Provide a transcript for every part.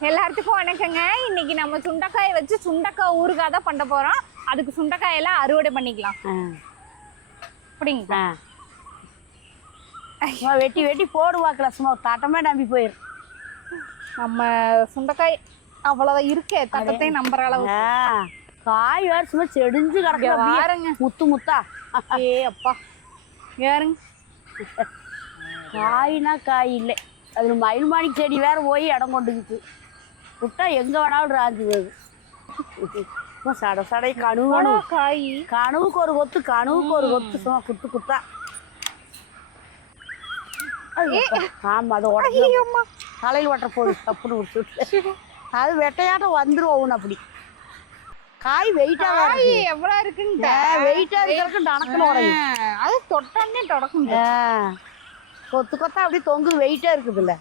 எல்லாத்துக்கும் வணக்கங்க. இன்னைக்கு நம்ம சுண்டைக்காயை வச்சு சுண்டைக்காய் ஊறுகாய் தான் பண்ண போறோம். அதுக்கு சுண்டைக்காயெல்லாம் அறுவடை பண்ணிக்கலாம். ஆ. அப்படிங்க ஆ. சும்மா வெட்டி வெட்டி போடுவாக்கல. சும்மா தட்டமே நம்பி போயிரு. நம்ம சுண்டைக்காய் அவ்வளவுதான் இருக்கே. தட்டத்தை நம்புற அளவு காய் வேற சும்மா செடிஞ்சு கிடக்கு. வாருங்க. முத்து முத்தா. ஏ அப்பா. யாருங்க காய்னா காய் இல்லை. அதுல மயில் மாணிக் செடி வேற போய் இடம் கொண்டுக்குச்சு விட்டா எங்க வேணாலும் ராஞ்சுது அது சட சடை கனவு காய். கனவுக்கு ஒரு கொத்து கனவுக்கு ஒரு கொத்து சும்மா குத்து குத்தா. அது ஆமா அது ஐயம்மா தலையில் வட்ட போடு தப்புன்னு விட்டு அது வெட்டையாட்டம் ஒவ்வொன்று அப்படி. காய் வெயிட்டா காய் எவ்வளவு இருக்குங்க வெயிட்டா இருக்கிறதுக்கு உடையும் அது தொட்டோன்னே தொடக்கும். ஆ, கொத்து கொத்தா அப்படியே தொங்குது வெயிட்டா இருக்குதுல்ல.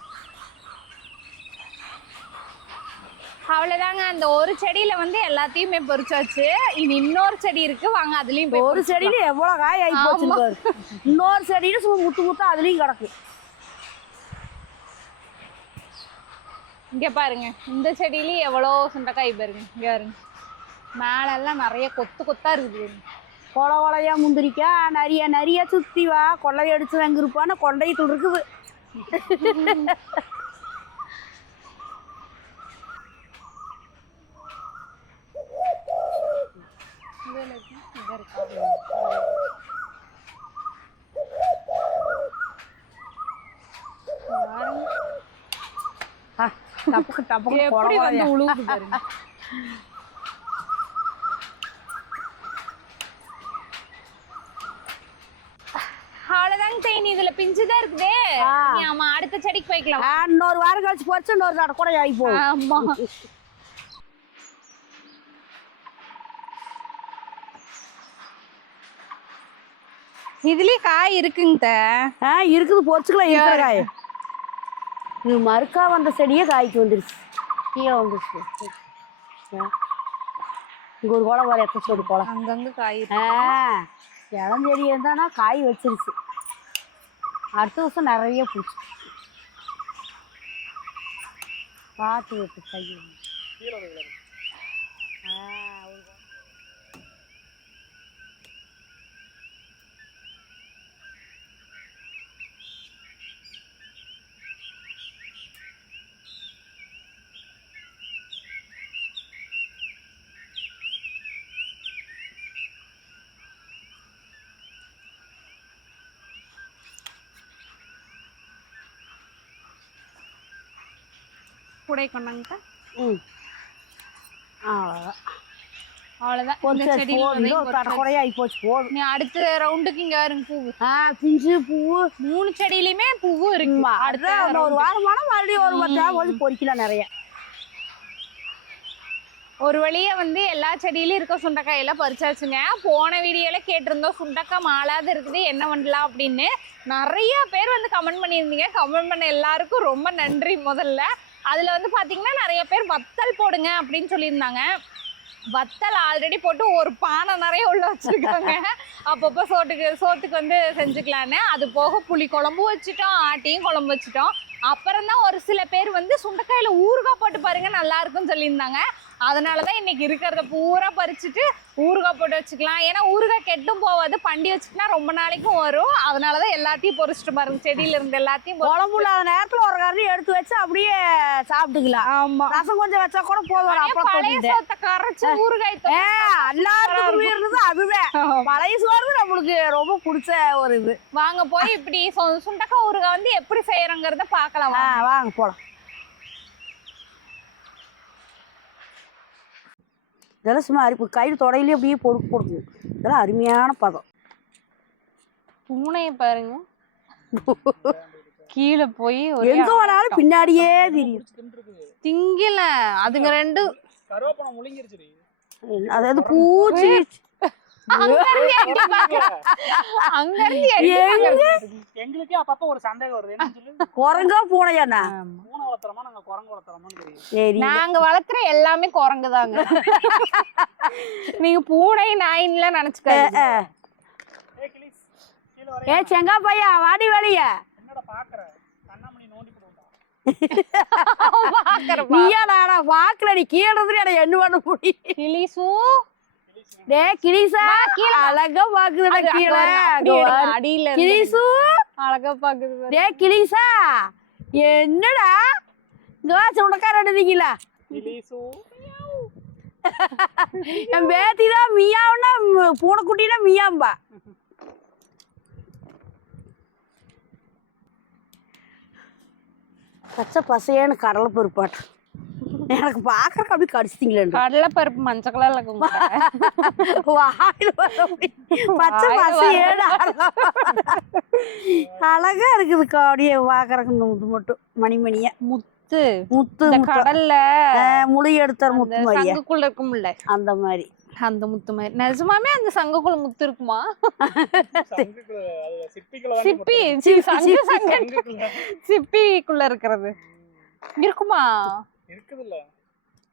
அவ்வளவுதாங்க. அந்த ஒரு செடியில வந்து எல்லாத்தையுமே பொறிச்சாச்சு. இனி இன்னொரு செடி இருக்கு. வாங்க அதுலயும் ஒரு செடியில எவ்வளவு காய் ஆகி போச்சு. இன்னொரு செடியில சும்மா முத்து முத்தா அதுலயும் கிடக்கு. இங்க பாருங்க. இந்த செடியிலயும் எவ்வளோ சுண்டைக்காய் பாருங்க. இங்க பாருங்க. மேல எல்லாம் நிறைய கொத்து கொத்தா இருக்குது. கொலை கொலையா முந்திரிக்கா நிறைய நிறைய சுத்தி வா கொள்ளை அடிச்சு அங்க இருப்பான்னு கொண்டையத்துல இருக்குது. டப்புக்கு டப்புக்கு எப்படி வந்து. உழுவுது பாருங்க அவ்வளவுதாங்க தேனி இதுல பிஞ்சுதான் இருக்குதே ஆ. நீ ஆமா ஆ, இன்னொரு வாரம் கழிச்சு போச்சு இன்னொரு நட கூட ஆகி போகும். ஆமா. இதுலயே காய் இருக்குங்க. ஆ இருக்குது. பொறிச்சுக்கலாம் இருக்கிற காய். இது மறுக்கா வந்த செடியே காய்க்கு வந்துருச்சு. கீழே வந்துருச்சு. இங்க ஒரு குளம் வர எத்த ஒரு குளம். அங்கங்க காய். ஆ இளஞ்செடி இருந்தானா காய் வச்சிருச்சு. அடுத்த வருஷம் நிறைய பிடிச்சி பார்த்து வைத்து கை கூடை கொண்டாங்க தே. ம். அவ்வளோதான் அவ்வளவுதான். இந்த கொஞ்சம் செடியில போதும். வந்து ஒரு கடை குறையா ஆகி போச்சு போதும். நீ அடுத்த ரவுண்டுக்கு இங்க வருங்க பூவு. ஆ பிஞ்சு பூவு. மூணு செடியிலுமே பூவு இருக்கு. ஆமா, அடுத்த அதான் இன்னும் ஒரு வாரமான மறுபடியும் ஒரு பத்து நாள் கொஞ்சம் பொறிக்கலாம் நிறைய. ஒரு வழியா வந்து எல்லா செடியிலும் இருக்க சுண்டைக்காய் எல்லாம் பறிச்சாச்சுங்க. போன வீடியோல கேட்டிருந்தோம் சுண்டைக்காய் மாலாத இருக்குது என்ன பண்ணலாம் அப்படின்னு. நிறைய பேர் வந்து கமெண்ட் பண்ணியிருந்தீங்க. கமெண்ட் பண்ண எல்லாருக்கும் ரொம்ப நன்றி முதல்ல. அதில் வந்து பார்த்திங்கன்னா நிறைய பேர் வத்தல் போடுங்க அப்படின்னு சொல்லியிருந்தாங்க. வத்தல் ஆல்ரெடி போட்டு ஒரு பானை நிறைய உள்ள வச்சுருக்காங்க. அப்பப்போ சோட்டுக்கு சோத்துக்கு வந்து செஞ்சுக்கலான்னு. அது போக புளி குழம்பு வச்சுட்டோம் ஆட்டியும் குழம்பு வச்சுட்டோம். அப்புறம் தான் ஒரு சில பேர் வந்து சுண்டைக்காயில ஊறுகாய் போட்டு பாருங்க நல்லா இருக்கும்னு சொல்லியிருந்தாங்க. அதனால தான் இன்னைக்கு இருக்கிறத பூரா பறிச்சுட்டு ஊறுகாய் போட்டு வச்சுக்கலாம். ஏன்னா ஊறுகாய் கெட்டும் போகாது பண்டி வச்சுக்கினா ரொம்ப நாளைக்கும் வரும். அதனால தான் எல்லாத்தையும் பொறிச்சிட்டு பாருங்க. செடியில இருந்து எல்லாத்தையும் பொ- குழம்பு இல்லாத நேரத்துல ஒரு கரண்டி எடுத்து வச்சு அப்படியே சாப்பிட்டுக்கலாம். ஆமா. ரசம் கொஞ்சம் வச்சா கூட போதும். பழைய சோத்தை கரைச்சு ஊறுகாய் எல்லாருக்கும் இருந்தது அதுதான் பழைய சோறு நம்மளுக்கு ரொம்ப பிடிச்ச ஒரு இது. வாங்க போய் இப்படி சுண்டக்காய் ஊறுகாய் வந்து எப்படி செய்யறோங்கிறத பார்க்கலாம். வாங்க. வாங்க இதெல்லாம் சும்மா அரிப்பு. கையில் தொடையிலே அப்படியே பொடுக்கு போடுது. இதெல்லாம் அருமையான பதம். பூனையை பாருங்க. கீழே போய் எங்க வேணாலும் பின்னாடியே தெரியும். திங்கல. அதுங்க ரெண்டு. அதாவது பூச்சி. எங்களுக்கே அப்பப்ப ஒரு சந்தேகம் வருது. என்னன்னு சொல்லி. குரங்கா பூனையாண்ணா பூனை வளர்த்துறோமா? நாங்க குரங்கு வளர்த்துறோமான்னு தெரியும் சரி நாங்க வளர்க்குற எல்லாமே குரங்குதாங்க. நீங்க பூனை நாயின்லாம் நினைச்சுக்காதீங்க. ஏ கிளிஸ். கீழே வர ஏ செங்கா பையா வாடி வெளிய. என்னடா பாக்குற? கண்ணாமணி நோண்டி நீயா நானா? பாக்கல நீ கீழே என்ன பண்ண முடியும் கிளிசு. டே கிரீசா. அழகா பாக்குதுடா கீழே. அடியில கிரீசு. அழகா பாக்குது. டே கிரீசா. என்னடா? இங்க வா சுண்டக்கார எடுத்தீங்களா கிளீசு என் பேத்தி தான் மியாவுன்னா பூனைக்குட்டினா மியாம்பா. பச்சை பசையான கடலை பருப்பாட்டு. எனக்கு பார்க்கறக்கு அப்படி கடிச்சிட்டீங்களேன் கடலை பருப்பு மஞ்சள் கலர்ல இருக்கும் வாயில் பச்சை பசையான அழகா இருக்குதுக்கா அப்படியே பார்க்கறக்கு இந்த இது மட்டும் மணிமணியா. முத்து. முத்து கடல்ல முழு எடுத்தார் முத்து மாதிரியா? சங்குக்குள்ள இருக்கும்ல. அந்த மாதிரி. அந்த முத்து மாதிரி. நிஜமாமே அந்த சங்குக்குள்ள முத்து இருக்குமா? சிப்பி சிப்பிக்குள்ள இருக்கிறது. இருக்குமா? இருக்குதுல்ல?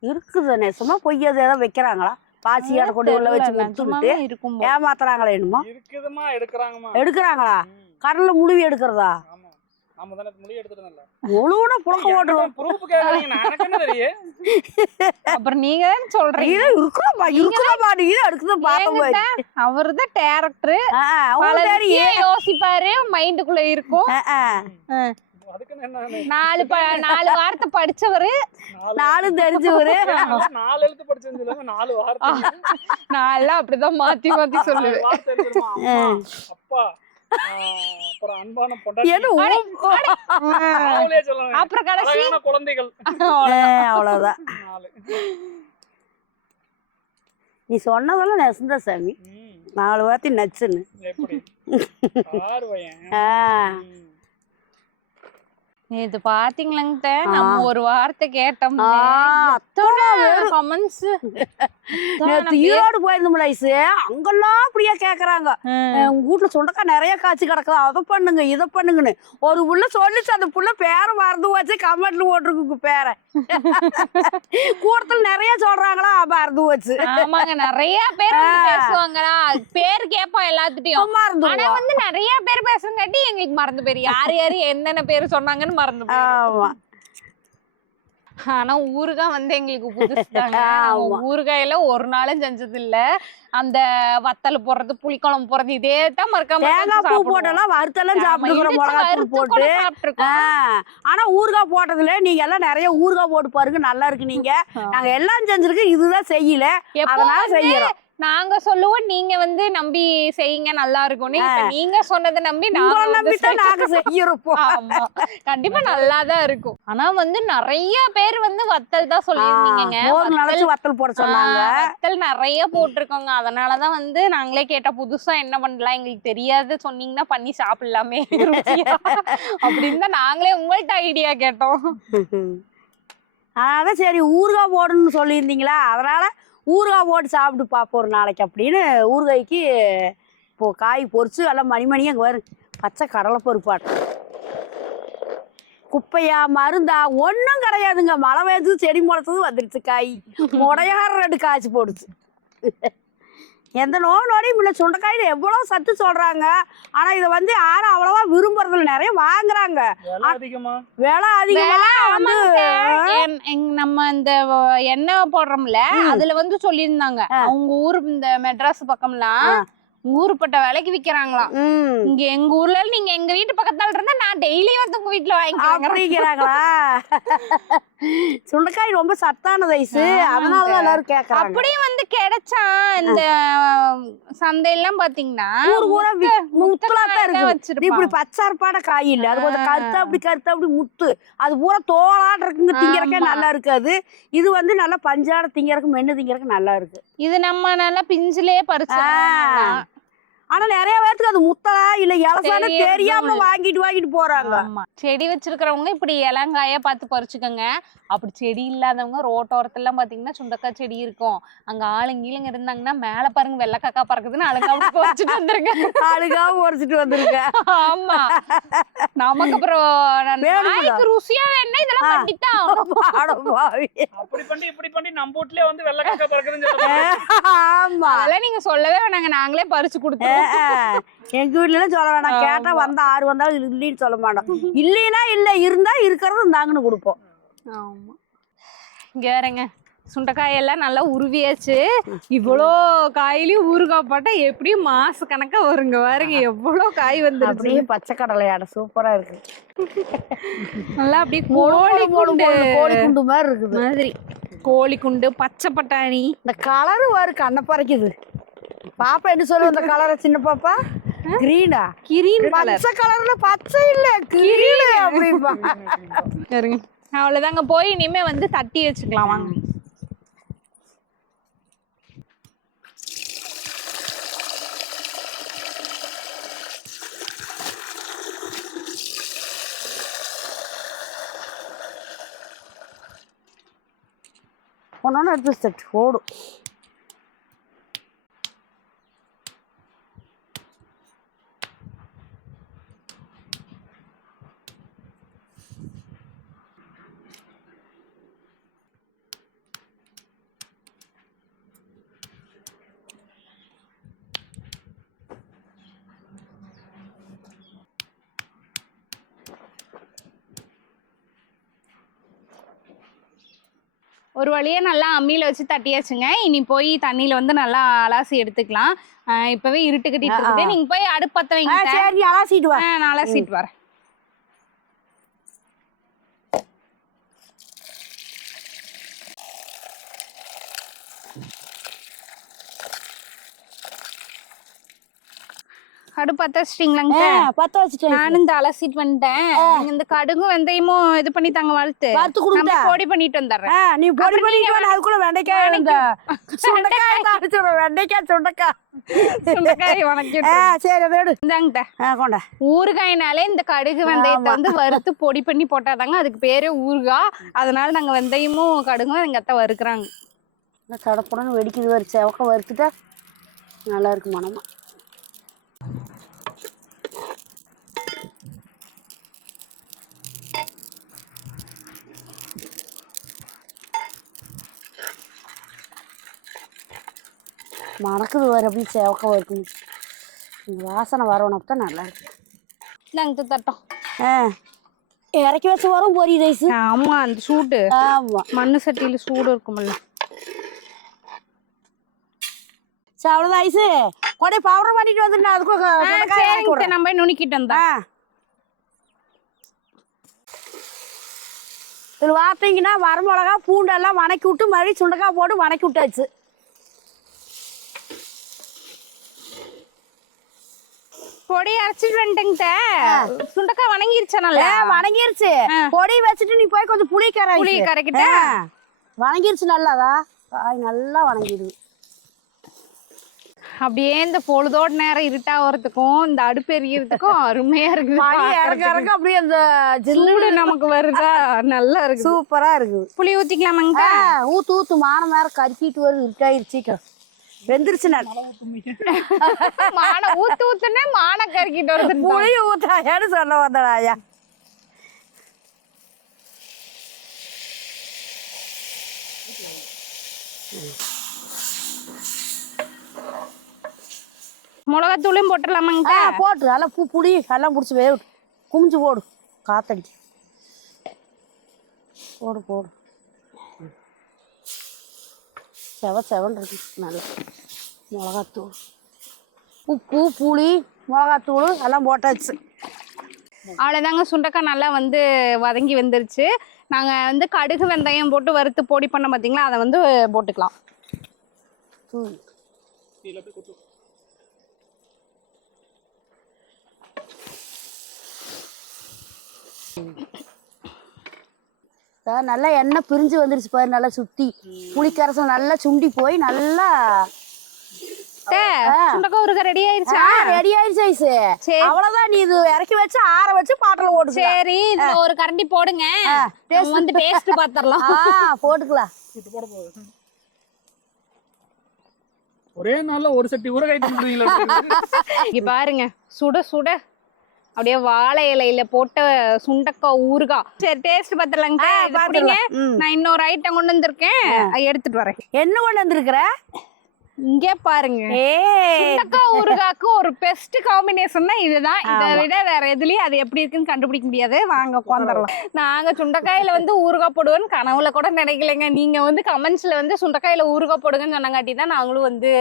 இருக்குது நெசமா பொய் அது ஏதோ வைக்கிறாங்களா? பாசியாட கொண்டு உள்ள வச்சு தெரியல, முத்து நிஜமாவே விட்டு இருக்கும் ஏமாத்துறாங்களா என்னமோ? இருக்குதுமா எடுக்கிறாங்கம்மா. எடுக்கிறாங்களா? கடல்ல முழுவி எடுக்கிறதா? அப்புறம் நீங்க சொல்றீங்க. இது இருக்கிறப்பா இருக்கிறப்பா இது எடுக்குது பார்த்த மாதிரி அவர்தான் டேரக்டர் யோசிப்பாரு மைண்டுக்குள்ள இருக்கும். நாலு ப- நாலு வார்த்தை படிச்சவரு. நாலு நானும் தெரிஞ்சவரு. நாலு எழுத்து படிச்சேன்னு சொல்லுவாங்க நாலு வார்த்தை. நான் எல்லாம் அப்படிதான் மாத்தி மாத்தி சொல்லுவேன். அப்பா அப்புறம் கடைசி. குழந்தைகள். அவ்வளவுதான். நீ சொன்னதெல்லாம் நெசந்த சாமி. நாலு வார்த்தை நச்சுன்னு. எப்படி? ஆறு பையன் ஆ இது பாத்தீங்களாங்க நம்ம ஒரு வார்த்தை கேட்டோம் கமெண்ட்ஸ் நேத்து ஈரோடு போயிருந்தோம் லைஸு அங்கெல்லாம் அப்படியே கேக்குறாங்க. உங்க வீட்டுல சுண்டக்காய் நிறைய காய்ச்சி கிடக்குது? அதை பண்ணுங்க இதை பண்ணுங்கன்னு. ஒரு புள்ள சொல்லிச்சு அந்த புள்ள பேரை மறந்து வச்சு கமெண்ட்ல போட்டிருக்கு பேரை. கூட்டத்துல நிறைய சொல்றாங்களா? மறந்து வச்சு. ஆமாங்க நிறைய பேர் பேசுவாங்களா? பேர் கேட்போம் எல்லாத்துட்டையும். மறந்து ஆனா வந்து நிறைய பேர் பேசுறங்காட்டி எங்களுக்கு மறந்து போயிரு யார் யாரு என்னென்ன பேர் சொன்னாங்கன்னு மறந்து. ஆமா. ஆனா ஊறுகாய் வந்து எங்களுக்கு புதுசுதாங்க. ஊறுகாயில ஒரு நாளும் செஞ்சது இல்ல அந்த வத்தல் போடுறது புளிக்குழம்பு போடுறது இதே தான் மறக்காம தேங்காய் பூ போட்டெல்லாம் வறுத்தெல்லாம் சாப்பிட்டுக்கிறோம் மிளகாய் தூள் போட்டு. ஆனா ஊறுகாய் போட்டதுல நீங்க எல்லாம் நிறைய ஊறுகாய் போட்டு பாருங்க நல்லா இருக்கு நீங்க. நாங்க எல்லாம் செஞ்சிருக்கு இதுதான் செய்யல. அதனால செய்யறோம். நாங்க சொல்லுவோம் நீங்க வந்து நம்பி செய்யுங்க நல்லா இருக்கும்னு. இப்ப நீங்க சொன்னதை நம்பி நாங்க. செய்யறோம். ஆமா. கண்டிப்பா நல்லா தான் இருக்கும். ஆனா வந்து நிறைய பேர் வந்து வத்தல் தான் சொல்லியிருந்தீங்க வத்தல் போட சொன்னாங்க. வத்தல் நிறைய போட்டிருக்கோங்க. அதனாலதான் வந்து நாங்களே கேட்டா புதுசா என்ன பண்ணலாம்? எங்களுக்கு தெரியாது. சொன்னீங்கன்னா பண்ணி சாப்பிடலாமே. அப்படின்னு தான் நாங்களே உங்கள்ட்ட ஐடியா கேட்டோம். அதான் சரி ஊறுகாய் போடுன்னு சொல்லியிருந்தீங்களா? அதனால ஊறுகாய் போட்டு சாப்பிட்டு பார்ப்போம் ஒரு நாளைக்கு அப்படின்னு ஊறுகாய்க்கு இப்போ காய் பொறிச்சு எல்லாம் மணி மணியாக அங்கே வரும் பச்சை கடலை பருப்பாட்டு குப்பையா மருந்தா ஒன்றும் கிடையாதுங்க. மழை பெய்ஞ்சது செடி முளைச்சது வந்துடுச்சு காய். முடையார ரெண்டு காய்ச்சி போடுச்சு. எந்த நோய் நோடியும் இல்லை. சுண்டைக்காயில் எவ்வளோ சத்து சொல்கிறாங்க ஆனால் இதை வந்து யாரும் அவ்வளோவா விரும்புறதில்ல. நிறைய வாங்குறாங்க. விலை அதிகமா? விலை அதிகமாக வந்து நம்ம இந்த எண்ணெய் போடுறோம்ல அதுல வந்து சொல்லியிருந்தாங்க. அவங்க ஊரு இந்த மெட்ராஸ் பக்கம்லாம் ஊருப்பட்ட விலைக்கு விக்கிறாங்களாம் இங்க எங்க ஊர்ல நீங்க எங்க வீட்டு பக்கத்தால இருந்தா நான் டெய்லி வந்து உங்க வீட்டுல வாங்கிக்கிறேன். அப்படிங்கிறாங்களா? சுண்டைக்காய் ரொம்ப சத்தான வயசு அதனால தான் எல்லாரும் கேட்கறாங்க அப்படியே வந்து கிடைச்சா இந்த சந்தையெல்லாம் பாத்தீங்கன்னா ஊர் ஊரா முத்துலா தான் வச்சிருப்பாங்க. இப்படி பச்சார்பாட காய் இல்ல. அது கொஞ்சம் கருத்தா அப்படி கருத்தா அப்படி முத்து. அது பூரா தோலாட இருக்குங்க திங்கறக்கே. நல்லா இருக்காது. இது வந்து நல்லா பஞ்சாட திங்கறக்கு மென்னு திங்கறக்கு நல்லா இருக்கு. இது நம்ம நல்லா பிஞ்சிலே பறிச்சு ஆனா நிறைய பேருக்கு அது முத்தலா இல்ல இலசான தெரியாம. வாங்கிட்டு வாங்கிட்டு போறாங்க ஆமா செடி வச்சிருக்கிறவங்க இப்படி இளங்காயா பார்த்து பறிச்சுக்கோங்க அப்படி செடி இல்லாதவங்க ரோட்டோரத்துலாம் பாத்தீங்கன்னா சுண்டக்காய் செடி இருக்கும் அங்க ஆளுங்கீழுங்க இருந்தாங்கன்னா மேல பாருங்க வெள்ளக்காக்கா பறக்குதுன்னு அழுங்க அப்படி பறிச்சுட்டு வந்துருங்க அழுகாம உரைச்சிட்டு வந்துருங்க ஆமா நமக்கு அப்புறம் ருசியா வேணா இதெல்லாம். பண்ணித்தான் ஆகணும். பாட பாவி. அப்படி பண்ணி இப்படி பண்ணி நம்ம வீட்லயே வந்து வெள்ளை காக்கா பறக்குதுன்னு ஆமா அதெல்லாம் நீங்க சொல்லவே வேணாங்க நாங்களே பறிச்சு கொடுத்தோம். எங்க வீட்ல எல்லாம் சொல்ல வேணாம். கேட்டா. வந்தா ஆறு வந்தாலும் இல்லைன்னு சொல்ல மாட்டோம். இல்லைன்னா இல்ல இருந்தா இருக்கிறது இந்தாங்கன்னு கொடுப்போம். ஆமா. இங்க வேறங்க. சுண்டைக்காயெல்லாம் நல்லா உருவியாச்சு. இவ்வளோ காயிலையும் ஊறுகாய் போட்டா எப்படியும் மாச கணக்கா வருங்க பாருங்க. எவ்வளோ காய் வந்துருச்சு. அப்படியே பச்சை கடலை ஆடை சூப்பரா இருக்கு. நல்லா அப்படியே கோழி கோழி குண்டு. கோழி குண்டு மாதிரி இருக்குது. மாதிரி. கோழி குண்டு பச்சை பட்டாணி. இந்த கலரு வாரு கண்ணை பறைக்குது. பாப்பா என்ன சொல்லுவோம் இந்த கலரை சின்ன பாப்பா? கிரீனா கிரீன் பச்சை கலர்ல பச்சை இல்ல கிரீனு அப்படிப்பா இருங்க. அவ்வளோதாங்க போய் இனிமே வந்து தட்டி வச்சுக்கலாம். வாங்க. ஒன்னொன்னு எடுத்து வச்சுட்டு ஓடும் ஒரு வழியா நல்லா அம்மியில வச்சு தட்டியாச்சுங்க. இனி போய் தண்ணியில வந்து நல்லா அலாசி எடுத்துக்கலாம். இப்பவே இருட்டு கட்டிட்டு இருக்குது நீங்க போய் அடுப்பு பத்த ஆ, வைங்க சரி அலாசிட்டு வா. ஆஹ் நான் அலாசிட்டு வரேன். அடுப்பு பத்த வச்சிட்டீங்களாங்க பத்த வச்சுட்டேன் நானும் இந்த அலசிட்டு வந்துட்டேன் இந்த கடுகும் வெந்தயமும் இது பண்ணி தாங்க வறுத்து வறுத்து கொடுத்தா பொடி பண்ணிட்டு வந்துடுறேன். நீ பொடி பண்ணிட்டு நீங்க வா, நான் அதுக்குள்ள வெண்டைக்காய் சுண்டைக்காய் வெண்டைக்காய் சுண்டைக்காய். சுண்டைக்காய் வணக்கி ஆ சரி அதை எடு. இந்தாங்க கொண்டா. ஊறுகாய்னாலே இந்த கடுகு வெந்தயத்தை வந்து வறுத்து பொடி பண்ணி போட்டாதாங்க அதுக்கு பேரே ஊறுகாய் அதனால நாங்க வெந்தயமும் கடுகும் எங்க அத்தை வறுக்குறாங்க. இந்த தடப்புடன்னு வெடிக்குது வரு செவக்க வறுத்துட்டா நல்லா இருக்கு மனமா மணக்குது வர அப்படி செவக்க வறுக்கணும் இந்த வாசனை வரணும் அப்போ தான் நல்லா இருக்கு. இந்தாங்க தட்டம். ஆ. இறக்கி வச்சு வரும் பொரி ரைஸு ஆமா அந்த சூடு. ஆமாம் மண்ணு சட்டியில சூடு இருக்கும்ல. சரி அவ்வளோதான் ஐஸு கொடை பவுடர் பண்ணிட்டு வந்துட்டு சரிங்க விடுறேன். நம்ம போய் நுணுக்கிட்டு வந்தா இதில் பார்த்தீங்கன்னா வரமிளகா பூண்டெல்லாம் வணக்கி விட்டு மறுபடியும் சுண்டைக்காய் போட்டு வணக்கி விட்டாச்சு. பொடி அரைச்சிட்டு வந்துட்டேங்க சுண்டக்காய் வணங்கிருச்சா நல்லா வணங்கிருச்சு. பொடி வச்சுட்டு நீ போய் கொஞ்சம் புளி கரை புளி கரைக்கிட்டா? வணங்கிருச்சு நல்லாதா காய் நல்லா வணங்கிடுது அப்படியே இந்த பொழுதோட நேரம் இருட்டா வரதுக்கும் இந்த அடுப்பு எரியறதுக்கும் அருமையா இருக்குது மணி இறக்க. இறக்க அப்படியே அந்த ஜில்லு சூடு நமக்கு வருதா? நல்லா இருக்குது. சூப்பரா இருக்குது. புளி ஊத்திக்கலாமாங்க? ஊத்து ஊத்து மானம் வேற கருக்கிட்டு வருது இருட்டாயிருச்சு. வெந்துருச்சு நான். மான ஊத்து ஊத்துனே மான கறிக்கிட்டு வருது புளி ஊத்தாயான்னு சொல்ல வந்தடா ஐயா மிளகாத்தூளையும் போட்டுடலாமாங்க போட்டு. நல்லா பூ புளி எல்லாம் பிடிச்சி வேவு குமிஞ்சு போடு. காத்தடிச்சு போடு போடு. செவ செவன் இருக்கு நல்லா. மிளகாத்தூள். உப்பு புளி மிளகாத்தூள் எல்லாம் போட்டாச்சு. அவ்வளோதாங்க சுண்டக்காய் நல்லா வந்து வதங்கி வந்துருச்சு. நாங்கள் வந்து கடுகு வெந்தயம் போட்டு வறுத்து பொடி பண்ண பார்த்தீங்களா அதை வந்து போட்டுக்கலாம். ம் கீழே போய் கொட்டு அஹ் நல்லா எண்ணெய் பிரிஞ்சு வந்துருச்சு பாரு நல்லா சுத்தி. புளிக்கரசம் நல்லா சுண்டி போய் நல்லா ரெடி ஆயிருச்சா? ரெடி சரி. அவ்வளவுதான் நீ இது இறக்கி வச்சு ஆற வச்சு பாட்டில் ஓட்டுச்சு சரி ஒரு கரண்டி போடுங்க. வந்து டேஸ்ட் பாத்திரலாம். ஆ போட்டுக்கலாம். ஒரே நாள்ல ஒரு சட்டி இங்க பாருங்க சுட சுட அப்படியே வாழை இலையில போட்ட சுண்டக்காய் ஊறுகாய் சரி டேஸ்ட். ம். நான் இன்னொரு ஐட்டம் கொண்டு வந்திருக்கேன். எடுத்துட்டு வரேன். என்ன கொண்டு வந்திருக்கிற? இங்கே பாருங்க. ஏ. சுண்டக்காய் ஊறுகாய்க்கு ஒரு பெஸ்ட் காம்பினேஷன்னா இதுதான். இதை. விட வேற எதுலயும் அது எப்படி இருக்குன்னு கண்டுபிடிக்க முடியாது. வாங்க உட்காந்துடலாம் நாங்க சுண்டைக்காயில வந்து ஊறுகாய் போடுவேன்னு கனவுல கூட நினைக்கலைங்க. நீங்க வந்து கமெண்ட்ஸ்ல வந்து சுண்டைக்காயில ஊறுகாய் போடுங்கன்னு சொன்னங்காட்டி தான் நாங்களும் வந்து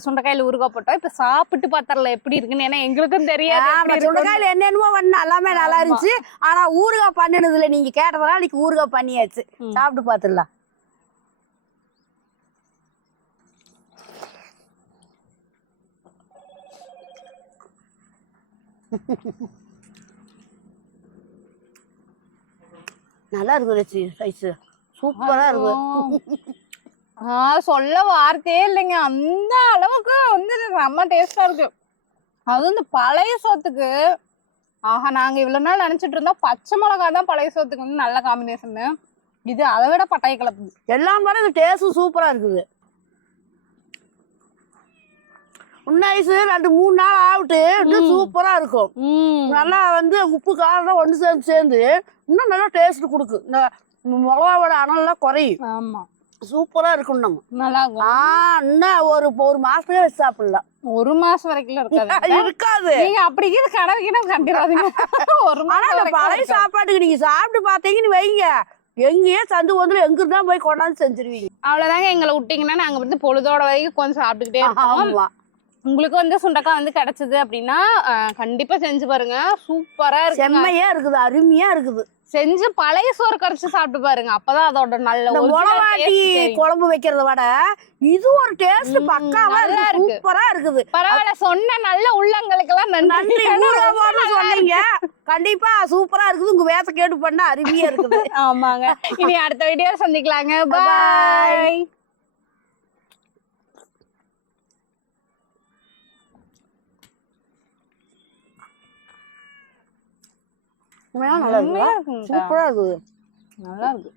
சுண்டைக்காயில ஊறுகாய் போட்டோம். இப்ப சாப்பிட்டு பார்த்தரல எப்படி இருக்குன்னு. ஏன்னா எங்களுக்கும் தெரியாது. சுண்டைக்காயில என்னென்னமோ பண்ண எல்லாமே நல்லா இருந்துச்சு. ஆனா ஊறுகாய் பண்ணினதுல நீங்க கேட்டதுனால இன்னைக்கு ஊறுகாய் பண்ணியாச்சு. சாப்பிட்டு பார்த்துடலாம். நல்லா இருக்கு லட்சி ரைஸ் சூப்பரா இருக்கு. சொல்ல வார்த்தையே இல்லைங்க. அந்த அளவுக்கு வந்து செம்ம டேஸ்டா இருக்கு. அதுவும் இந்த பழைய சோத்துக்கு ஆஹா நாங்க இவ்வளவு நாள் நினைச்சிட்டு இருந்தோம். பச்சை மிளகாய் தான் பழைய சோத்துக்கு வந்து நல்ல காம்பினேஷன் இது அதை விட பட்டாய கலப்பு. எல்லாம் பாரு இது டேஸ்டும் சூப்பரா இருக்குது. உன்னைஸ் ரெண்டு மூணு நாள் ஆகட்டு இன்னும். சூப்பரா இருக்கும். நல்லா வந்து உப்பு காரம் ஒன்று சேர்ந்து சேர்ந்து இன்னும் நல்லா டேஸ்ட் கொடுக்கு. இந்த மிளகாவோட அனல்லாம் குறையும். ஆமா. சூப்பரா இருக்கும் நம்ம. நல்லா இருக்கும். ஆ இன்னும் ஒரு ஒரு மாசத்துக்கே வச்சு சாப்பிடலாம். ஒரு மாசம் வரைக்கும் இருக்காது. இருக்காது. நீங்க அப்படி கனவு கிணவு கண்டிடாதீங்க ஒரு மாசம் பழைய. சாப்பாட்டுக்கு நீங்க சாப்பிட்டு பார்த்தீங்கன்னு வைங்க. எங்கேயே சந்து வந்து எங்க இருந்தா போய் கொண்டாந்து செஞ்சிருவீங்க. அவ்வளவுதாங்க எங்களை விட்டீங்கன்னா நாங்க வந்து பொழுதோட வரைக்கும் கொஞ்சம் சாப்பிட்டுக்கிட்டே ஆமா. உங்களுக்கு வந்து சுண்டக்காய் வந்து கிடைச்சது அப்படின்னா கண்டிப்பா செஞ்சு பாருங்க. சூப்பரா இருக்கு செம்மையா இருக்குது அருமையா இருக்குது. செஞ்சு பழைய சோறு கரைச்சு சாப்பிட்டு பாருங்க. அப்பதான் அதோட நல்ல தெரியும். குழம்பு வைக்கிறத விட இது ஒரு டேஸ்ட் பக்காவா இருக்கு. சூப்பரா இருக்குது. பரவாயில்ல சொன்ன நல்ல உள்ளங்களுக்கெல்லாம் நன்றி. நன்றி. சொன்னீங்க. கண்டிப்பா சூப்பரா இருக்குது. உங்க வேச கேட்டு பண்ண அருமையா இருக்குது. இருக்கு. ஆமாங்க. இனி அடுத்த வீடியோ சந்திக்கலாங்க. பாய் உண்மையா? நல்லா உண்மையா இருக்குது இருக்குங்க சூப்பரா இருக்குது. நல்லா இருக்கு.